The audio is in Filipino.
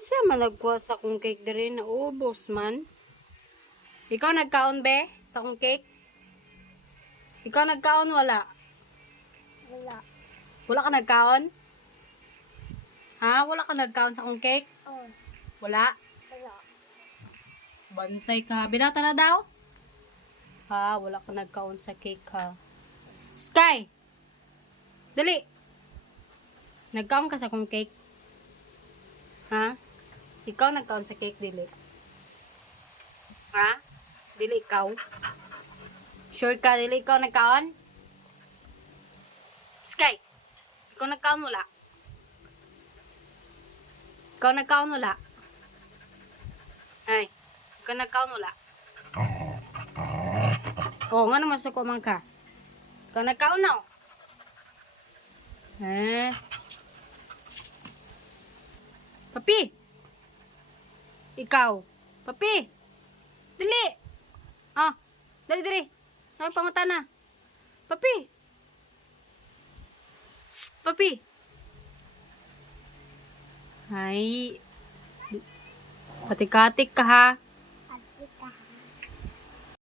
Sa malagwa sa akong cake diri na ubos man. Ikaw nagkaon be sa akong cake? Ikaw nagkaon wala? Wala. Wala ka nagkaon? Ha? Wala ka nagkaon sa akong cake? Oh, Wala? wala. Bantay ka. Binata na daw? Ha? Wala ka nagkaon sa cake ha? Sky! Dali! Nagkaon ka sa akong cake? Ha? Ikaw nagkaon sa cake, dili? Ha? Dili ikaw? Sure ka, dili ikaw nagkaon? Sky! Ikaw nagkaon wala? Ikaw nagkaon wala? Ay, ikaw nagkaon wala? Oo, nga naman sa kumang ka. Ikaw nagkaon na oh. Papi! Ikaw. Papi! Dili! Ah, dali. Ay, pangutana. Papi! Shh, papi! Ay, katik-katik ka ha.